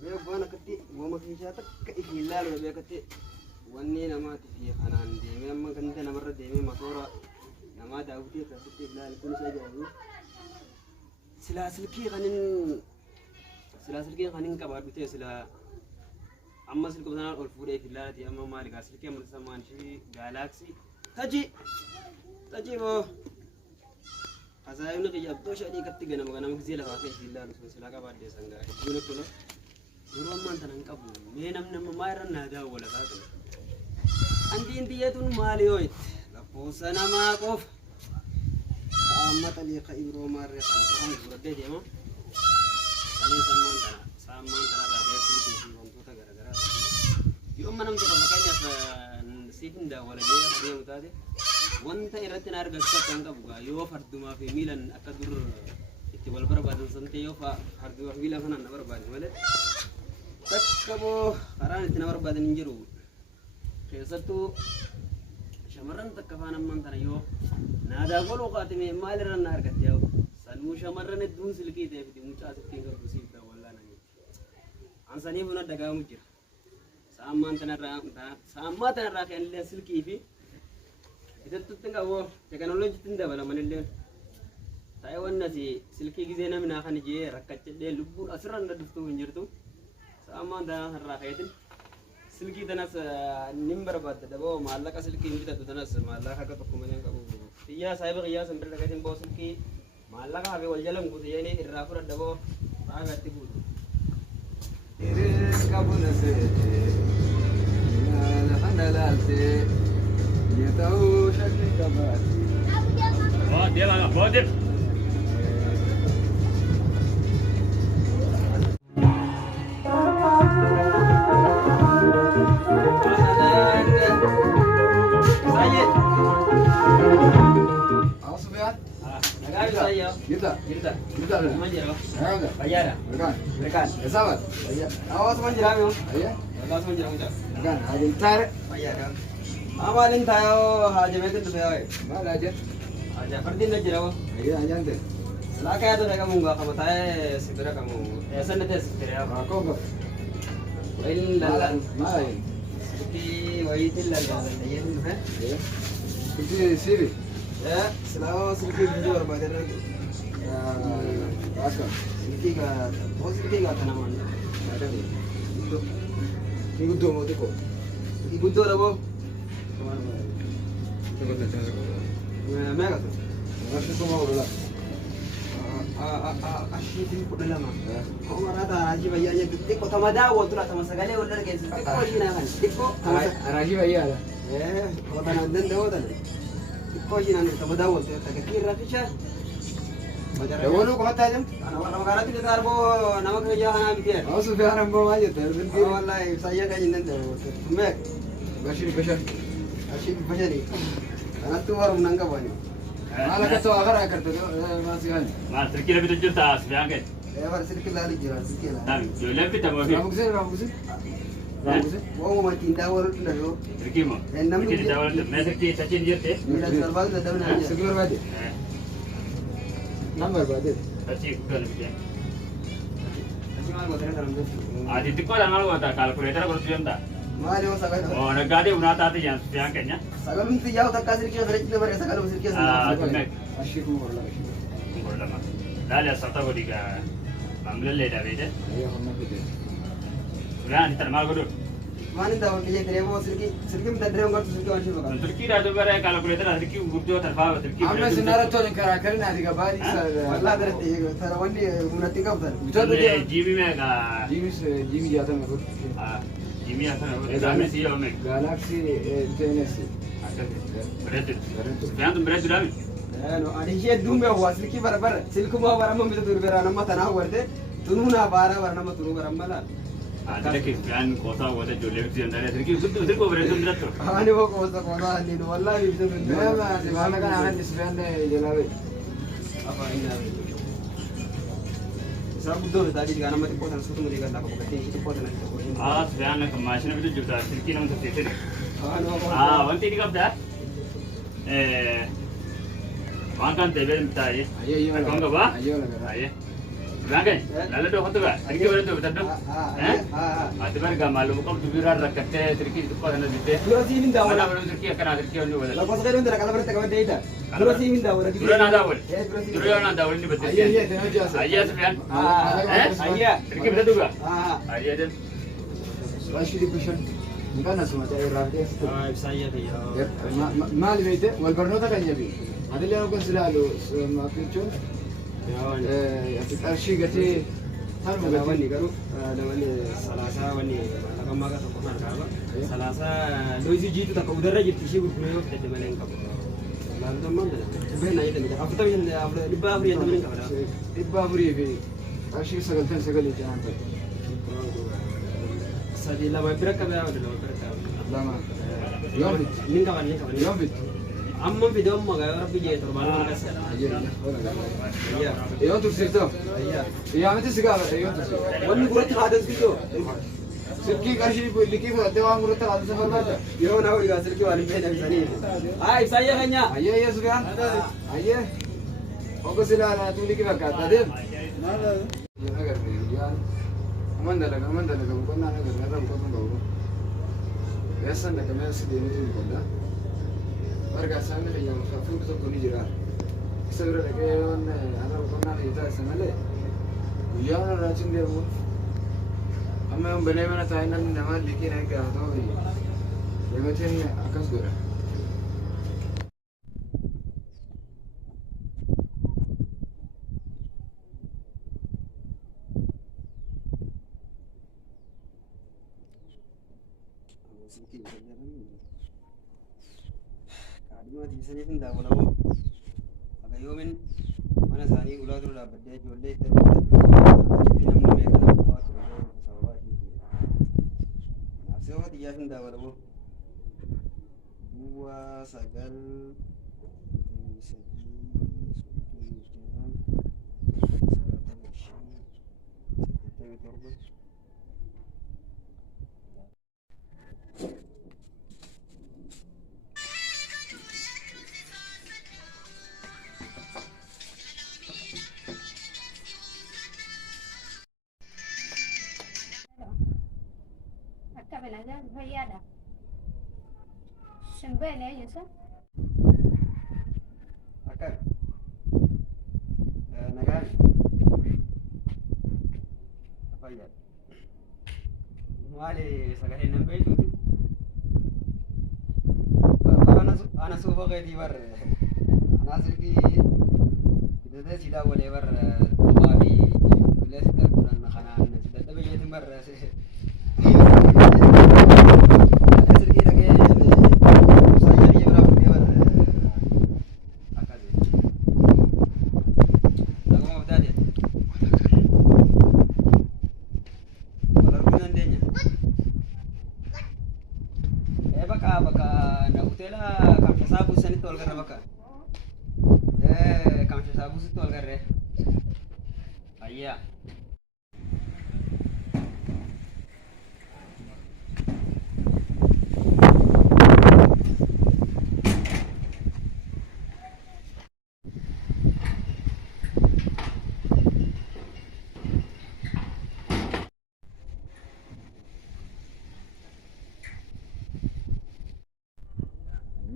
بيبغى أنا كتير وما في شيء كإهلال ولا بيكتير واني نمات في خنان ديمي أما كنت أنا مرة ديمي مطورة نمات أوتي كستي إهلال كل شيء جاهو سلاسلكي خنين كبار بتي سلا أما سلك بدنا الفورة في الله تي أما مالك سلكي مرسى مانشي جالاكسي تجي بو أزايون كي يبدو شيء كتير جنا مكان مكزيلا كافي في الله لسه سلا كبار دي سانغا يقولون كله يروم ما تنان كابو مين أمن ما يرن هذا ولا هذا عندي يدون ماليويت لبوسنا ما كوف أما تلي خيرو ما ريح أنا كمان بردة جماعة أنا سامان تنا رابع سيد في وانتو تغير يوم ما نمت كفاكية فنسيفن دا ولا جيه هذي متادي وانت إيرتنا أرجع كتانك بقى يو فرد ما في ميلان أكدر إتبال بربادن سنتي يو فرد ما في ميلان خنا نبربادن ولا تكبو خران إتنا بربادن نجرو كيساتو شمرن تكفانا من تنا يو نادا قولو قاتمي مالرن أرجع تياو سلمو شمرن الدون سلكي تبدي مچا سكين كرسي دا ولا نجي أنساني بنا دعاء مجر سامان تنارا كأن اللي سلكي في إذا تتنقى هو تكنولوجي تندا ولا من اللي تايوان ناسي سلكي جزينا من آخر نجي ركعت اللي لبو أسرع ندفتو وينجرتو سامان تنارا كأيتن سلكي تناس نمبر بعد دبوا مالك سلكي نبي تدو تناس مالك هكذا بكمانين كابو تيا سايبر يا سنتر كأيتن بوا سلكي مالك هذا والجلم كوسيا ini الرافور دبوا agak tipu إيريس كابونسي لا خندلالسي يتاو شكل كبار بودي بقى بودي Kita. Manjaro. Ada. Bayar. Rekan. Sabar. Bayar. Awas manjaro yo. Iya. Awas manjaro muda. Rekan. Hajin tar. Bayar. Amalin tayo haje metu tu tayo. Mana aja? Aja perdin aja rawo. Iya, aja ante. Selaka itu kamu enggak kamu tayo segera kamu. Ya sana teh segera. Aku kok. Wain lalan. Main. Seperti waitin lalan. Iya tu kan? Iya. Itu siri. Ya, selama sedikit jujur badan asal sedikit ka tanaman ada ni ibu tu mau teko ibu tu ada bo mana tu masih semua ulah asyik di dalam orang rata raji bayarnya teko tamada waktu lah sama sekali order ke teko sih nak kan teko raji bayar kota nandan dah tu كوجي نان تبداول تككير رافيشة يقولوا كم تاجم أنا مكانتي كتاربو نمك رجع أنا بيتير أوصل في أنا بوما جت والله سايا كاين نند مك بشر بشري أنا توار منانك باني ما لك تو آخر آخر تو ما سيهان ما تركيا بتجور تاس بيانك يا بار سلك لا لجرا سلك لا نعم جولة بتموفي راموسي वो मैं तीन दावर ना यो تركيا ما تركيا दावर मैं تركيا تجين جرته मेरा सरवाल ना दबना है سكيور بعدي نمبر بعدي تجين كل بيان ऐसे माल बताने तरम दे आदि तिको दामाल होता कैलकुलेटर कर तुझे ना माले वो सगाई और नगादे उन्हाता आते जान बयान करना सगाई में तो जाओ तक का सिर के अंदर इतने बड़े सगाई में सिर के अंदर أشيكم والله बोला मत ला ले सत्ता को दिखा मामले ले जावे थे أيه هم كده उन्हें तरमाल करो मान इंदा वो किए तेरे वो सिर के में तंद्रे होंगे तो सिर के वांशी होगा तुर्की राजो पर है कैलकुलेटर तुर्की गुर्दो तरफा तुर्की عمنا سنارة توني كراكرين هذه قبالي والله درت ترى وندي منتي كفر जीबी में का جيمي جاتا में कुछ जीबी आता है एग्जाम सी हो में गैलेक्सी 10s बरेत बयान तुम बरेत दुरामी أنا هي دوم يا هو سلكي برا سلكو ما برا ما بيتدور برا أنا ما تناه ورده تنونا بارا برا ما تنو برا مالا ada ke byaan kosa wada jo level si andare terki udir ko bere tum datto أنا هو كوسا كوسا اللي والله يبدو من ما كان عن نسبان جلاوي apa ini saya butuh tadi juga nama itu posan suatu mereka tak pakai itu posan itu ah byaan ka machine bitu juta terki nam tete wanti ni kabda wan kan tebe mtai أيه konga ba أيه ولا aye Rangai, lalu doh hotu ga, hari ke berapa betul doh? Ati bar gamal, muka tu biar rakyatnya terkini tu kau hendak dite. Dura sih minta Mana wala. baru terkini akan ada terkini orang La betul. cosa che non te la calabria che avete ida. Dura sih minta wala. Dura nada awal, Dura sih. dura nada awal ni betul. Iya, iya, tenang aja. Ayah sepian. Ayah. Terkini betul juga. Ayah dan. Rashidi Kushan. Bukan asma cari rakyat. Saya dia. Mal bete, wal barnota kan yabi. Ada yang aku selalu makin arshi gati har Ada magati. wani garu, ada wani salasa wani laga maga to kona kaba. Salasa loisi jitu tak udara jitu sih guru yo tete malen kaba. Lalu teman dah. Bena itu ni. Apa tahu yang apa libah beri yang malen kaba. Ibba buri bi. Arshi sagaltan sagali jangan. Sadi lama beraka ba ada lama beraka. Lama. Yomit. Ning kaba ning kaba. Yomit. Amma video amma ga rabbi je torban kasar. Iya. Iya. Iyo tu sirto. Iya. Iya mati sigara. Iyo tu. Wani gurat hadas video. Sirki karshi bu liki bu dewa ngurut ada sama. Yo na wali gasir ki wali bena bisani. Ai saya kanya. Ayah iya Sufyan. Ayah. Oke sila tu liki bakat. Tadi. Iya agar dia. Aman dalam bukan nana dalam bukan bawa. Biasa nak kami sedih ni tu bukan. Warga sana yang kafir tu kau ni jera. Segera lagi orang anak bukan nana itu sana le. Dia orang racun dia pun. Amma yang benar benar tahu nan nama liki naik ke atau ni. Dia macam ni akas gora. Kadima di sini pun dah bola bo. Agak yomin mana sani ulah tu dah berde jolle ter. Film ni mereka nak buat tu sahaja ini. Nasihat dia pun dah bola bo. Dua sagal segi Akka belajar भैया दा Simba ne yasa Akak. Nagar. Apa ya? Mali sagale nambe tu. Ana sufa gadi bar. Ana sirki kita sida boleh bar babi. Bila kita kurang makanan kita tapi jadi bar. Sirki lagi saya dia berapa dia bar. Akak. Aku mau tadi. Baru nandenya. Baka na utela kamsha sabu sani tol garra baka. Kamsha sabu si tol garre. Ayya.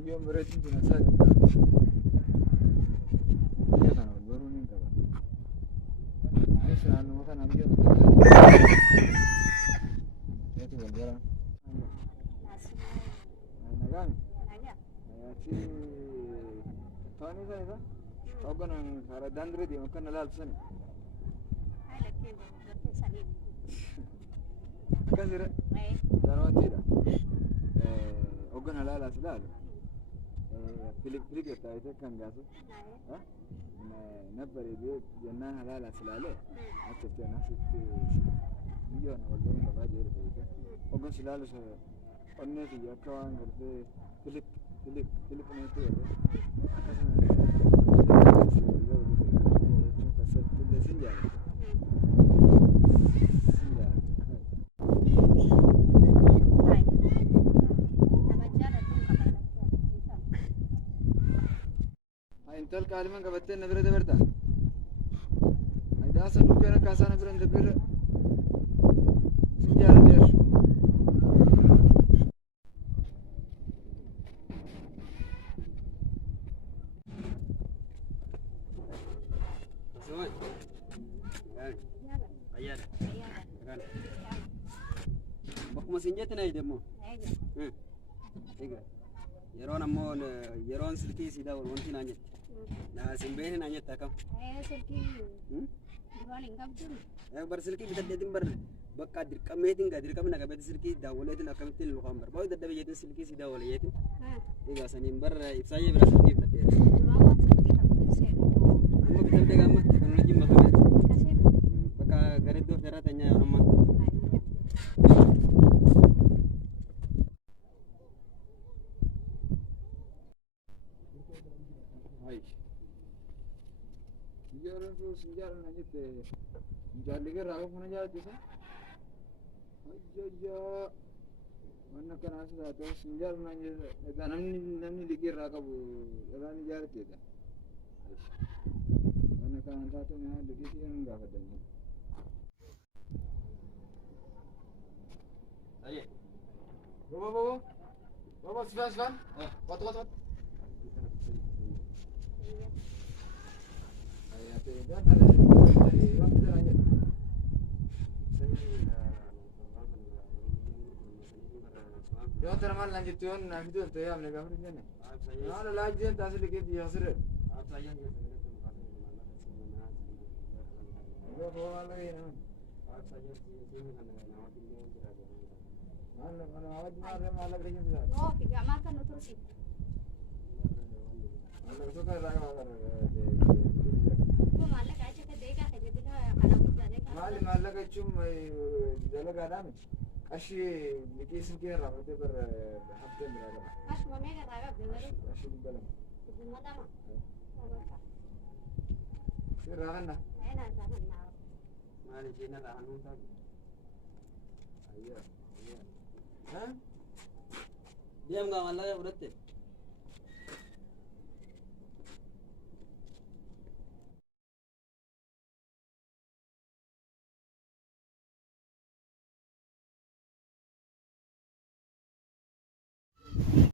Yang berarti tu nasa. Dia kan baru ni kan. Aisyah anu makan ambil. Itu kan jarang. Nagan. Aja Si Tony saya kan. Kau kan cara dandre dia makan halal sana. hai laki berarti salim Kan sira. eh Darah tidak. Ogan halal asal. Filip kita itu kan gasu. Hah? نبر يبيت جنان هلال سلاله أكتب ناس مليون ولا ما بعد يعرف إيه وقن سلاله سه الناس يكوان قرفه فيليب نيتو Intel kaliman kabatin na berada berta. Ada yaa sanduuqeen akka isaan biran dabbirra sin jaaladheer. Semua. Kan. Ayat. Kan. Bakkuma siin jette na idemmoo. Egaa yeroon ammoo yeroon silkii si daawwatu wanti naan jette. Naa sin beekne naan jette akkam. Silkii duraan hin qabdu. Bar silkii bitaddeetiin bar bakka dirqameetiin gaa dirqamna qabeetti silkii daawwaleetiin akkamittiin lukaan bar baay'ee dadhabee jeetiin silkii si daawwale jeetiin. Egaa saniin bar ibsaayee bira silkii bitaddeera. Duraan waan silkii qabdu seera. Amma bitadde gaama teknooloojiin makameera. Kasih. Bakka gareeddoo feerraa teenyaa yeroo ammaa. Sinjaaran sun sinjaaran aja sinjaalli gara aku mana jalan sih? Aja mana kan asal ada sinjaaran aja namni dikir raka bu jalan jalan tidak. Mana kan antara tu mana dikir sih enggak ada. Ayo. Bawa Svan. Wat. Yo termal lanjut tuh, nah itu tuh ya mereka beri nih. Nah lanjut tasik dikit ya sudah. Yo bawa lagi nih. Mana awak malah kerja juga. Oh, tidak makan nutrisi. Mana suka raga Malah kaca ke deka ke jadi kalau sudah deka. malah kacum jalan kadang. Ashi mikir singkir lah, itu berhati berada. Kas mame ka tayo dengar. Ashi di dalam. Itu mata mah. Sirahan lah. Enak zaman now. Mali Cina tak anu tak. Iya. Hah? Diam nggak malah ya udah teh.